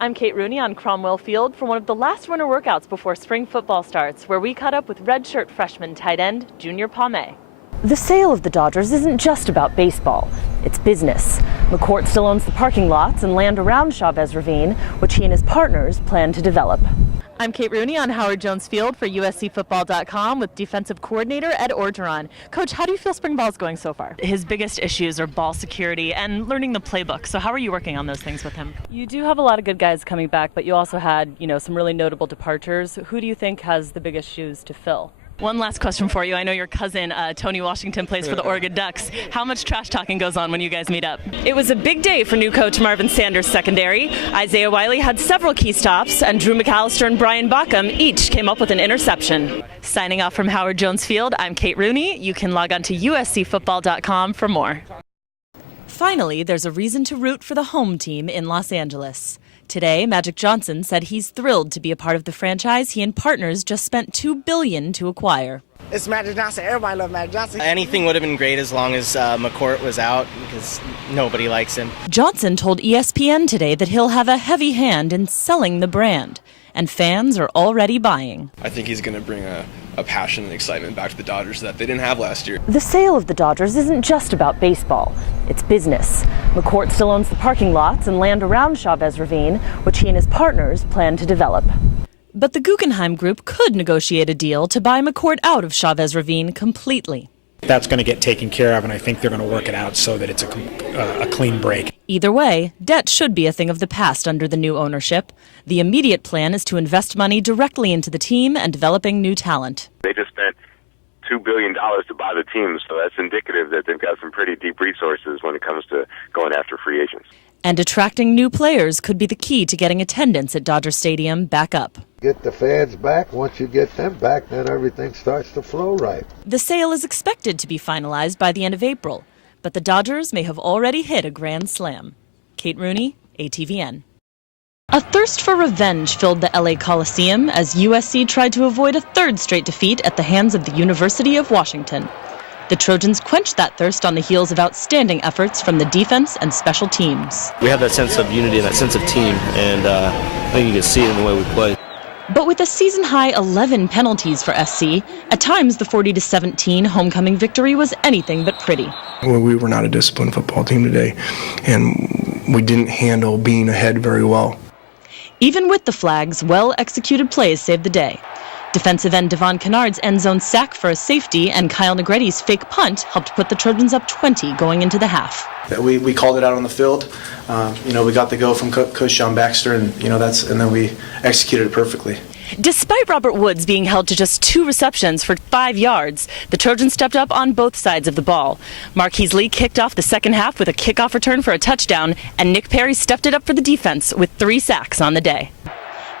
I'm Kate Rooney on Cromwell Field for one of the last winter workouts before spring football starts, where we caught up with redshirt freshman tight end Junior Palme. The sale of the Dodgers isn't just about baseball, it's business. McCourt still owns the parking lots and land around Chavez Ravine, which he and his partners plan to develop. I'm Kate Rooney on Howard Jones Field for USCFootball.com with defensive coordinator Ed Orgeron. Coach, how do you feel spring ball is going so far? His biggest issues are ball security and learning the playbook. So how are you working on those things with him? You do have a lot of good guys coming back, but you also had, some really notable departures. Who do you think has the biggest shoes to fill? One last question for you. I know your cousin, Tony Washington, plays for the Oregon Ducks. How much trash talking goes on when you guys meet up? It was a big day for new coach Marvin Sanders' secondary. Isaiah Wiley had several key stops, and Drew McAllister and Brian Bockham each came up with an interception. Signing off from Howard Jones Field, I'm Kate Rooney. You can log on to USCFootball.com for more. Finally, there's a reason to root for the home team in Los Angeles. Today, Magic Johnson said he's thrilled to be a part of the franchise he and partners just spent $2 billion to acquire. It's Magic Johnson. Everybody loves Magic Johnson. Anything would have been great as long as McCourt was out, because nobody likes him. Johnson told ESPN today that he'll have a heavy hand in selling the brand, and fans are already buying. I think he's going to bring a passion and excitement back to the Dodgers that they didn't have last year. The sale of the Dodgers isn't just about baseball, it's business. McCourt still owns the parking lots and land around Chavez Ravine, which he and his partners plan to develop. But the Guggenheim Group could negotiate a deal to buy McCourt out of Chavez Ravine completely. That's going to get taken care of, and I think they're going to work it out so that it's a clean break. Either way, debt should be a thing of the past under the new ownership. The immediate plan is to invest money directly into the team and developing new talent. They just spent $2 billion to buy the team, so that's indicative that they've got some pretty deep resources when it comes to going after free agents. And attracting new players could be the key to getting attendance at Dodger Stadium back up. Get the fans back. Once you get them back, then everything starts to flow right. The sale is expected to be finalized by the end of April, but the Dodgers may have already hit a grand slam. Kate Rooney, ATVN. A thirst for revenge filled the LA Coliseum as USC tried to avoid a third straight defeat at the hands of the University of Washington. The Trojans quenched that thirst on the heels of outstanding efforts from the defense and special teams. We have that sense of unity and that sense of team, and I think you can see it in the way we play. But with a season-high 11 penalties for SC, at times the 40-17 homecoming victory was anything but pretty. We were not a disciplined football team today, and we didn't handle being ahead very well. Even with the flags, well-executed plays saved the day. Defensive end Devon Kennard's end zone sack for a safety and Kyle Negretti's fake punt helped put the Trojans up 20 going into the half. We called it out on the field. We got the go from Coach John Baxter, and and then we executed it perfectly. Despite Robert Woods being held to just 2 receptions for 5 yards, the Trojans stepped up on both sides of the ball. Marquise Lee kicked off the second half with a kickoff return for a touchdown, and Nick Perry stepped it up for the defense with 3 sacks on the day.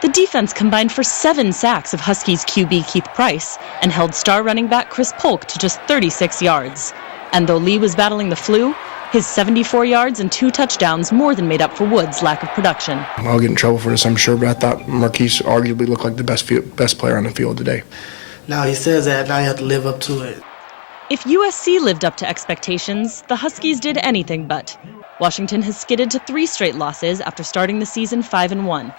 The defense combined for 7 sacks of Huskies QB Keith Price and held star running back Chris Polk to just 36 yards. And though Lee was battling the flu, his 74 yards and 2 touchdowns more than made up for Woods' lack of production. I'll get in trouble for this, I'm sure, but I thought Marquise arguably looked like the best player on the field today. Now he says that, now you have to live up to it. If USC lived up to expectations, the Huskies did anything but. Washington has skidded to 3 straight losses after starting the season 5-1.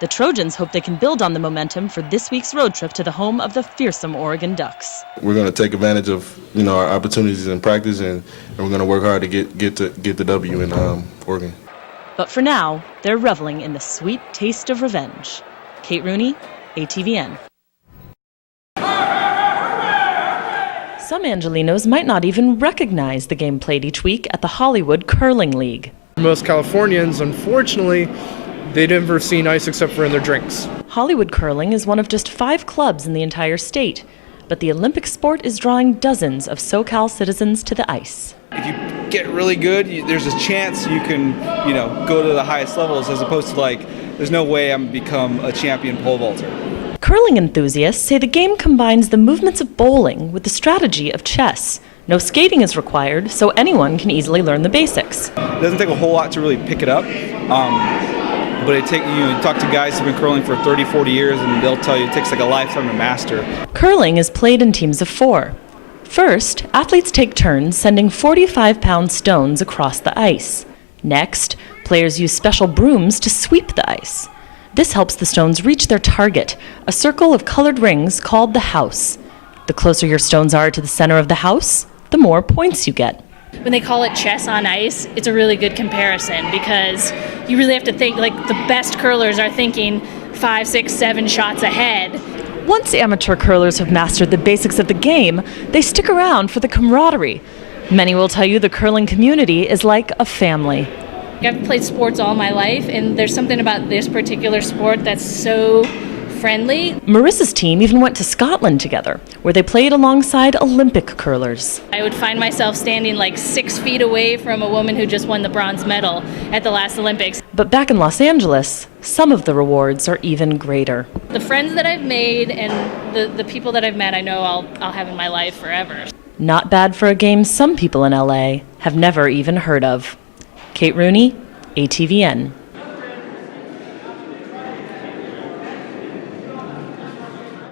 The Trojans hope they can build on the momentum for this week's road trip to the home of the fearsome Oregon Ducks. We're going to take advantage of our opportunities in practice, and we're going to work hard to get the W in Oregon. But for now, they're reveling in the sweet taste of revenge. Kate Rooney, ATVN. Some Angelinos might not even recognize the game played each week at the Hollywood Curling League. Most Californians, unfortunately, they've never seen ice except for in their drinks. Hollywood Curling is one of just 5 clubs in the entire state, but the Olympic sport is drawing dozens of SoCal citizens to the ice. If you get really good, there's a chance you can, go to the highest levels, as opposed to there's no way I'm going to become a champion pole vaulter. Curling enthusiasts say the game combines the movements of bowling with the strategy of chess. No skating is required, so anyone can easily learn the basics. It doesn't take a whole lot to really pick it up. But you talk to guys who've been curling for 30, 40 years, and they'll tell you it takes a lifetime to master. Curling is played in teams of 4. First, athletes take turns sending 45-pound stones across the ice. Next, Players use special brooms to sweep the ice. This helps the stones reach their target, a circle of colored rings called the house. The closer your stones are to the center of the house, the more points you get. When they call it chess on ice, it's a really good comparison because you really have to think, like, the best curlers are thinking 5, 6, 7 shots ahead. Once amateur curlers have mastered the basics of the game, they stick around for the camaraderie. Many will tell you the curling community is like a family. I've played sports all my life, and there's something about this particular sport that's so friendly. Marissa's team even went to Scotland together, where they played alongside Olympic curlers. I would find myself standing like 6 feet away from a woman who just won the bronze medal at the last Olympics. But back in Los Angeles, some of the rewards are even greater. The friends that I've made and the people that I've met, I know I'll have in my life forever. Not bad for a game some people in LA have never even heard of. Kate Rooney, ATVN.